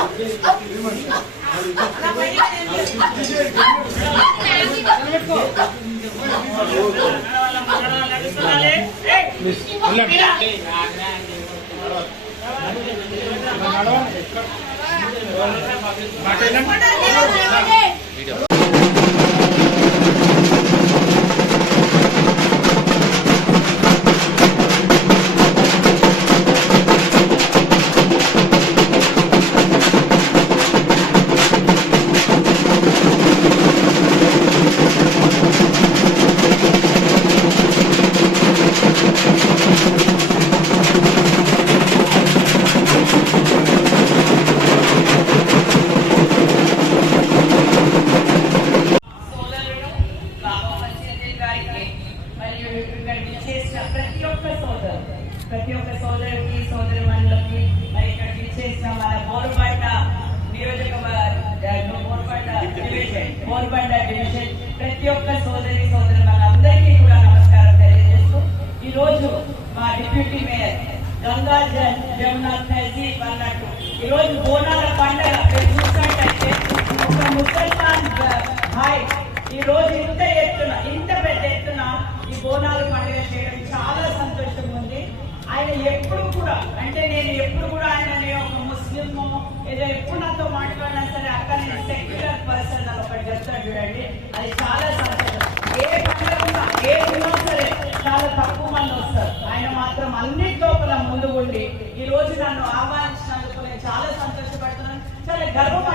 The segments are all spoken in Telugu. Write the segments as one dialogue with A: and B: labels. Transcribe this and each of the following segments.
A: సోదరుడు రామవచ్చంద్ర గారికి మరియు ఇక్కడ చేసిన ప్రతి ఒక్క సోదరు ప్రతి సోదరులకి సోదరి మనులకి ఇక్కడికి ఇచ్చేసిన మన బోరుబండ నియోజకవర్గ బోరుబండ డివిజన్ బోరుబండ డివిజన్. ప్రతి ఒక్క సోదరి సోదరి మనందరికీ కూడా నమస్కారం తెలియజేస్తూ ఈ రోజు మా డిప్యూటీ మేయర్ గంగా జ- జమున అన్నట్టు. ఈ రోజు బోనాల పండగ. మీరు చూసినట్టయితే ఒక ముసల్మాన్ భాయ్ ఈ రోజు ఇంత ఎత్తున ఇంత పెద్ద ఎత్తున ఈ బోనాల పండుగ చేయడం చాలా సంతోషంగా ఉంది ఆయన ఎప్పుడు కూడా అంటే నేను ఎప్పుడు కూడా ఆయన ఒక ముస్లిం ఏదో ఎప్పుడు నాతో మాట్లాడినా సరే అక్క నేను సెక్యులర్ పర్సన్ అని ఒకటి చెప్తాను చూడండి. అది చాలా సంతోషం. ఏ పండుగ ఏ ఉన్నా సరే చాలా తక్కువ మంది వస్తారు. ఆయన మాత్రం అన్ని లోపల ముందు ఉండి ఈ రోజు నన్ను ఆహ్వానించినందుకు నేను చాలా సంతోషపడుతున్నాను. చాలా గర్వం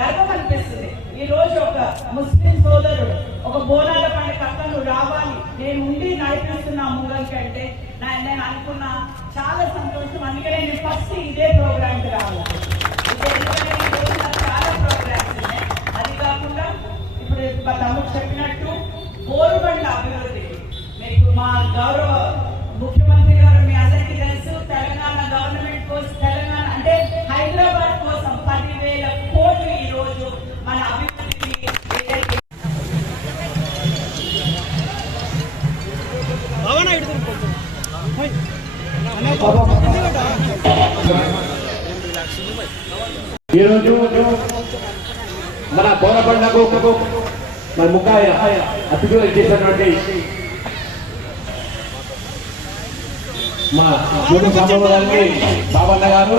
A: గర్వం అనిపిస్తుంది. ఈ రోజు ఒక ముస్లిం సోదరుడు ఒక బోనాల పండుగ అక్కను రావాలి. నేను ఉండి నడిపిస్తున్నా ముంగల్కి అంటే నా- నేను అనుకున్నా చాలా సంతోషం. అందుకే నేను ఫస్ట్ ఇదే ప్రోగ్రామ్కి రావాలి. ఇదే నాకు చాలా ప్రోగ్రామ్స్ ఉన్నాయి. అది కాకుండా ఇప్పుడు మా తమ్ముడు చెప్పినట్టు బోరుబండ అభివృద్ధి. మీకు మా గౌరవ
B: ఈరోజు మన బోరబండకు మన ముఖాయ అతిథులు చేసినటువంటి మా గురు బాబు బాబన్న గారు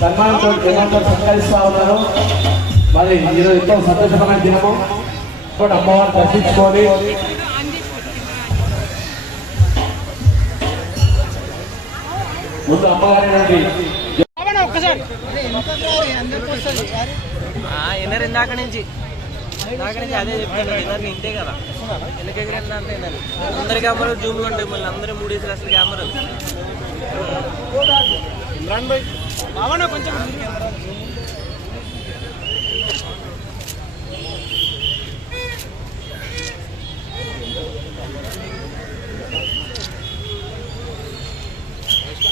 B: సన్మానంతో జగన్తో సత్కరిస్తా ఉన్నారు. మరి ఈరోజు ఎంతో సంతోషమైన దినము. కూడా అమ్మవారు దర్శించుకొని ముందు అమ్మవారి నుండి
C: ఎన్నర్ ఇందాక నుంచి. ఇందాక నుంచి అదే చెప్తాను ఎన్నర్ ఇంతే కదా. వెనక ఎగిరిన అంటే అందరి కెమెరా జూమ్లు ఉంటాయి మళ్ళీ అందరూ మూడేసి అసలు కెమెరా ఇమ్రాన్ భాయ్ బావనా కొంచెం
B: గౌరవ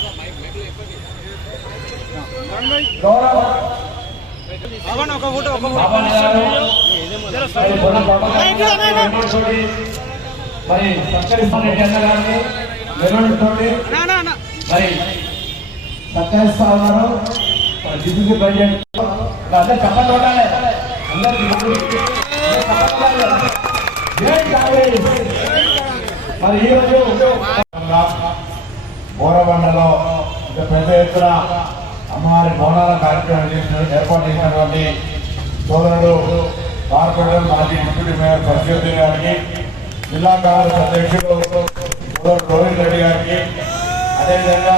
C: బావనా ఒక ఫోటో ఒక
B: బాబన్న గారు మరి బొల్ల మరి రెడ్డి అన్న గారిని మరి సత్కరిస్తా ఉన్నారు మరి ప్రెసిడెంట్ అందరు ఉండాలి అందరు మరి ఈరోజు బోరబండలో పెద్ద ఎత్తున అమ్మవారి బోనాల కార్యక్రమం చేసిన ఏర్పాటు చేసినటువంటి సోదరుడు కార్పొరేటర్ మాజీ డిప్యూటీ మేయర్ ప్రసిద్ధి గారికి జిల్లా కాంగ్రెస్ అధ్యక్షుడు సోదరుడు రోహిత్ రెడ్డి గారికి అదేవిధంగా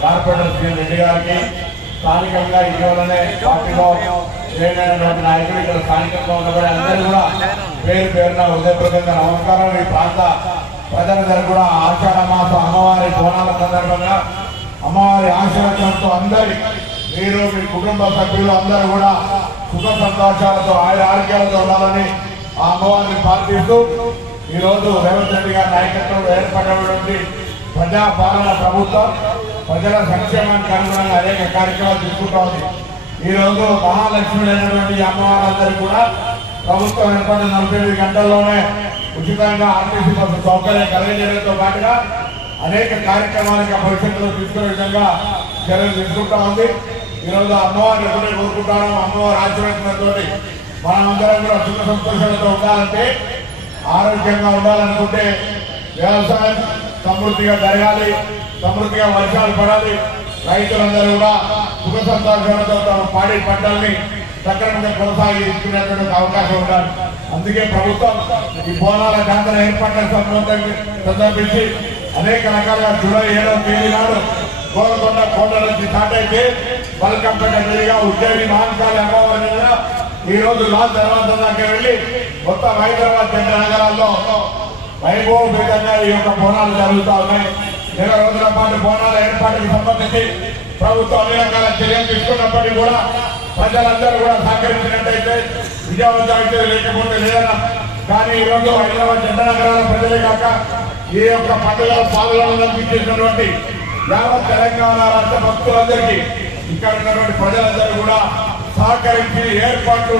B: కార్పొరేటర్ శ్రీ రెడ్డి గారికి స్థానికంగా ఇటీవలనే పార్టీలో జాయిన్ నాయకులు ఇక్కడ స్థానికంగా ఉన్నప్పుడు అందరూ కూడా పేరు పేరున హృదయపూర్వకంగా నమస్కారం ఈ ప్రాంత ప్రజలందరూ కూడా ఆషాఢ మాస అమ్మవారి బోనాల సందర్భంగా అమ్మవారి ఆశీర్వచనంతో అందరి మీరు మీ కుటుంబ సభ్యులు అందరూ కూడా సుఖ సంతోషాలతో ఆయన ఆరోగ్యాలతో ఉండాలని ఆ అమ్మవారిని ప్రార్థిస్తూ ఈరోజు రేవంత్ రెడ్డి గారి నాయకత్వంలో ఏర్పడినటువంటి ప్రజా పాలన ప్రభుత్వం ప్రజల సంక్షేమానికి అనుగుణంగా అనేక కార్యక్రమాలు తీసుకుంటా ఉంది. ఈరోజు మహాలక్ష్మి అయినటువంటి ఈ కూడా ప్రభుత్వం ఏర్పడిన నలభై గంటల్లోనే ఉచితంగా ఆర్టీసీ బస్సు సౌకర్యం కలిగజేయడంతో పాటుగా అనేక కార్యక్రమాలకు భవిష్యత్తులో తీసుకునే విధంగా చర్యలు తీసుకుంటా ఉంది. ఈరోజు అమ్మవారిని ఎప్పుడే కోరుకుంటాను. అమ్మవారి ఆశీర్వచనంతో మనమందరం కూడా సుఖ సంతోషాలతో ఉండాలంటే ఆరోగ్యంగా ఉండాలనుకుంటే వ్యవసాయం సమృద్ధిగా జరగాలి సమృద్ధిగా వర్షాలు పడాలి. రైతులందరూ కూడా సుఖ సంతోషాలతో తమ పాడి పంటల్ని సక్రమంగా కొనసాగించుకునేటువంటి అవకాశం ఉండాలి. అందుకే ప్రభుత్వం ఈ బోనాల జాతర ఏర్పాట్ల సంబంధంగా సందర్భించి అనేక రకాలుగా జూలై ఏడవ తేదీ నాడు గోలకొండ కోట నుంచి స్టార్ట్ బల్కంపేట మీదుగా ఉద్యోగి మహాంకాళి అమ్మవారి ఈ రోజు లాల్ తర్వాత దాకా వెళ్ళి మొత్తం హైదరాబాద్ జంట నగరాల్లో వైభవపేతంగా ఈ యొక్క బోనాలు జరుగుతూ ఉన్నాయి. నెల రోజుల పాటు బోనాల ఏర్పాటుకు సంబంధించి ప్రభుత్వం అన్ని రకాల చర్యలు తీసుకున్నప్పటికీ కూడా ప్రజలందరూ కూడా సహకరించినట్టయితే విజయవంతం అయితే లేకపోతే లేదన్న కానీ ఈరోజు హైదరాబాద్ జంట నగరాల ప్రజలే కాక ఈ యొక్క పండుగ పాల్గొనడానికి ఇచ్చేసినటువంటి యావత్ తెలంగాణ రాష్ట్ర భక్తులందరికీ ఇక్కడ ఉన్నటువంటి ప్రజలందరూ కూడా సహకరించి ఏర్పాట్లు